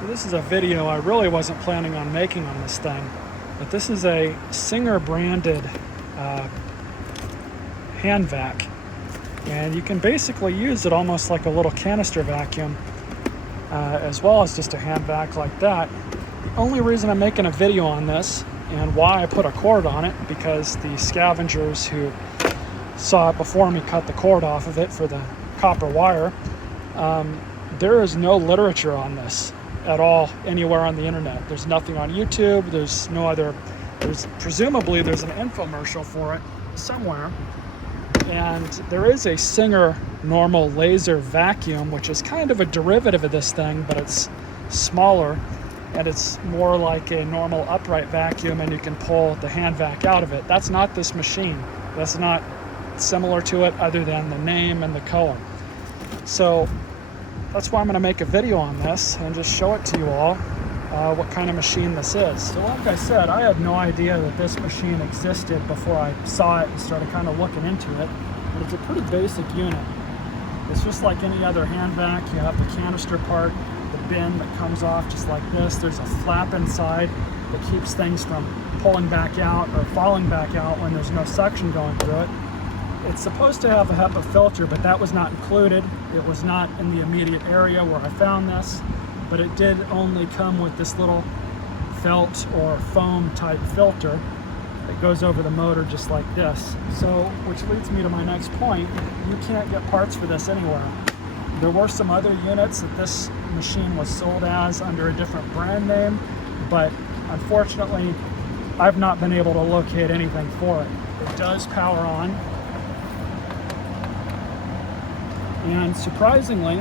So this is a video I really wasn't planning on making on this thing, but this is a Singer branded hand vac, and you can basically use it almost like a little canister vacuum, as well as just a hand vac like that. The only reason I'm making a video on this and why I put a cord on it, because the scavengers who saw it before me cut the cord off of it for the copper wire. There is no literature on this at all anywhere on the internet. There's nothing on YouTube. There's no other, presumably there's an infomercial for it somewhere. And there is a Singer normal laser vacuum, which is kind of a derivative of this thing, but it's smaller and it's more like a normal upright vacuum, and you can pull the hand vac out of it. That's not this machine. That's not similar to it other than the name and the color. So that's why I'm going to make a video on this and just show it to you all, what kind of machine this is. So like I said, I had no idea that this machine existed before I saw it and started kind of looking into it. But it's a pretty basic unit. It's just like any other hand vac. You have the canister part, the bin that comes off just like this. There's a flap inside that keeps things from pulling back out or falling back out when there's no suction going through it. It's supposed to have a HEPA filter, but that was not included. It was not in the immediate area where I found this, but it did only come with this little felt or foam type filter that goes over the motor just like this. So, which leads me to my next point. You can't get parts for this anywhere. There were some other units that this machine was sold as under a different brand name, but unfortunately, I've not been able to locate anything for it. It does power on. And surprisingly, it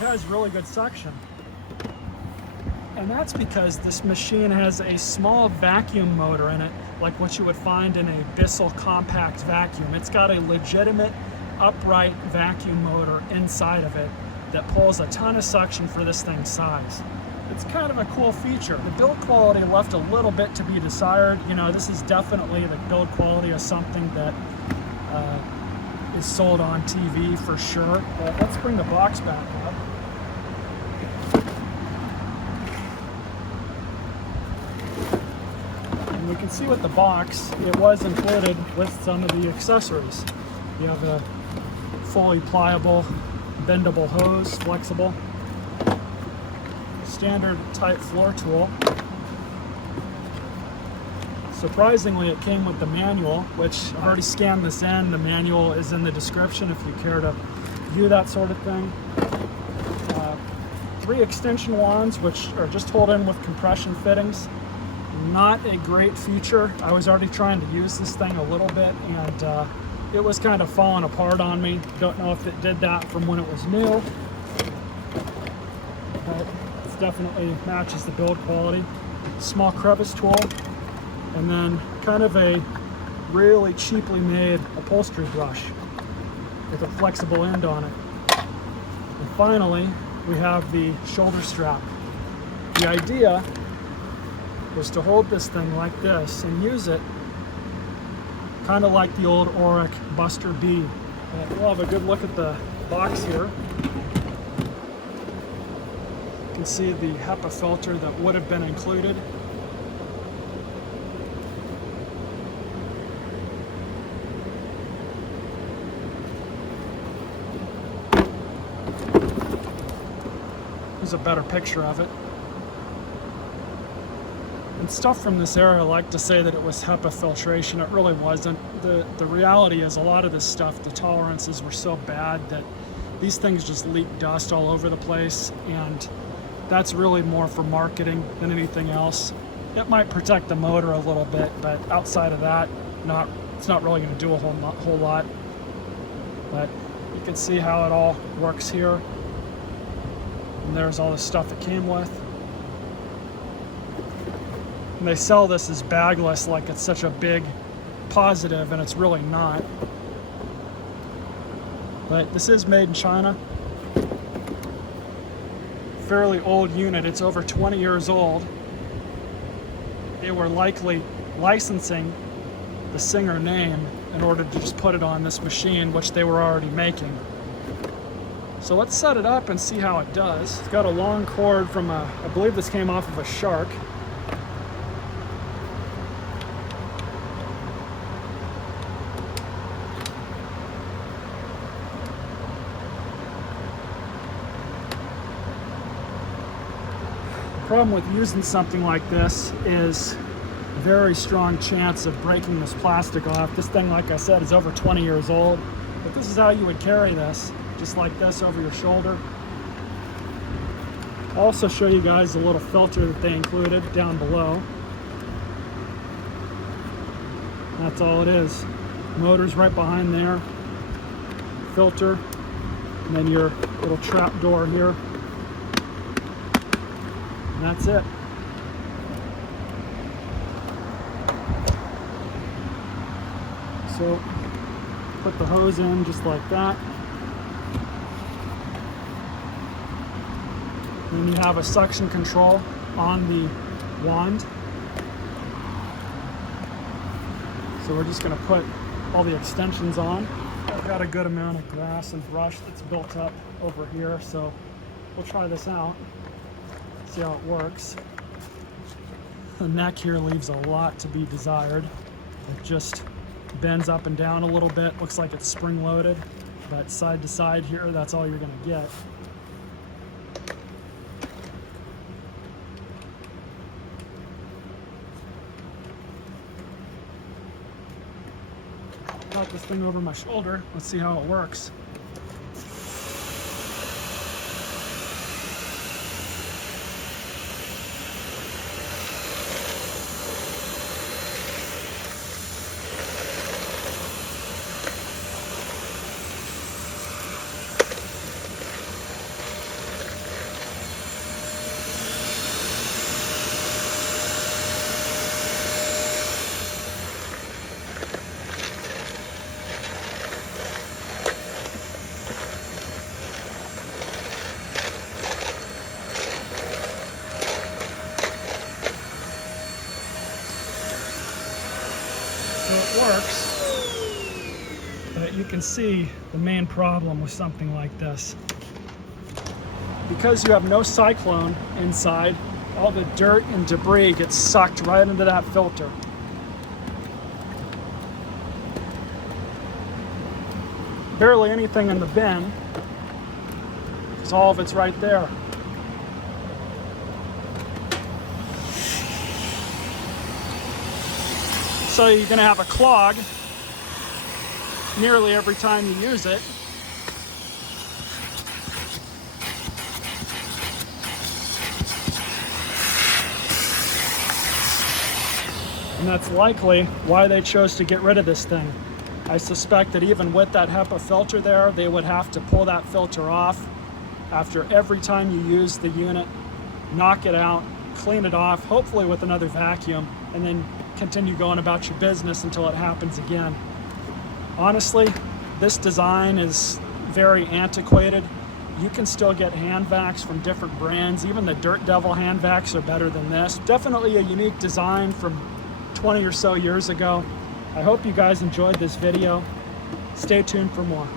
has really good suction. And that's because this machine has a small vacuum motor in it, like what you would find in a Bissell compact vacuum. It's got a legitimate upright vacuum motor inside of it that pulls a ton of suction for this thing's size. It's kind of a cool feature. The build quality left a little bit to be desired. You know, this is definitely the build quality of something that is sold on TV for sure. But let's bring the box back up. And we can see with the box, it was included with some of the accessories. You have a fully pliable, bendable hose, flexible. Standard type floor tool. Surprisingly, it came with the manual, which I've already scanned this in. The manual is in the description if you care to view that sort of thing. 3 extension wands, which are just hold in with compression fittings. Not a great feature. I was already trying to use this thing a little bit, and it was kind of falling apart on me. Don't know if it did that from when it was new, but definitely matches the build quality. Small crevice tool, and then kind of a really cheaply made upholstery brush with a flexible end on it. And finally, we have the shoulder strap. The idea was to hold this thing like this and use it kind of like the old Oric Buster B. We'll have a good look at the box here. You can see the HEPA filter that would have been included. Here's a better picture of it. And stuff from this era, I like to say that it was HEPA filtration. It really wasn't. The reality is a lot of this stuff, the tolerances were so bad that these things just leak dust all over the place, and that's really more for marketing than anything else. It might protect the motor a little bit, but outside of that, it's not really going to do a whole lot. But you can see how it all works here. And there's all the stuff it came with. And they sell this as bagless like it's such a big positive, and it's really not. But this is made in China. Fairly old unit. It's over 20 years old. They were likely licensing the Singer name in order to just put it on this machine, which they were already making. So let's set it up and see how it does. It's got a long cord from I believe this came off of a shark. The problem with using something like this is very strong chance of breaking this plastic off. This thing, like I said, is over 20 years old, but this is how you would carry this, just like this over your shoulder. I'll also show you guys a little filter that they included down below. That's all it is. Motor's right behind there, filter, and then your little trap door here. And that's it. So put the hose in just like that. And then you have a suction control on the wand. So we're just going to put all the extensions on. I've got a good amount of grass and brush that's built up over here, so we'll try this out, see how it works. The neck here leaves a lot to be desired. It just bends up and down a little bit. Looks like it's spring-loaded, but side to side here, that's all you're going to get. Got this thing over my shoulder. Let's see how it works. So it works, but you can see the main problem with something like this. Because you have no cyclone inside, all the dirt and debris gets sucked right into that filter. Barely anything in the bin, because all of it's right there. So you're going to have a clog nearly every time you use it. And that's likely why they chose to get rid of this thing. I suspect that even with that HEPA filter there, they would have to pull that filter off after every time you use the unit, knock it out, clean it off, hopefully with another vacuum, and then continue going about your business until it happens again. Honestly, this design is very antiquated. You can still get HandVacs from different brands. Even the Dirt Devil HandVacs are better than this. Definitely a unique design from 20 or so years ago. I hope you guys enjoyed this video. Stay tuned for more.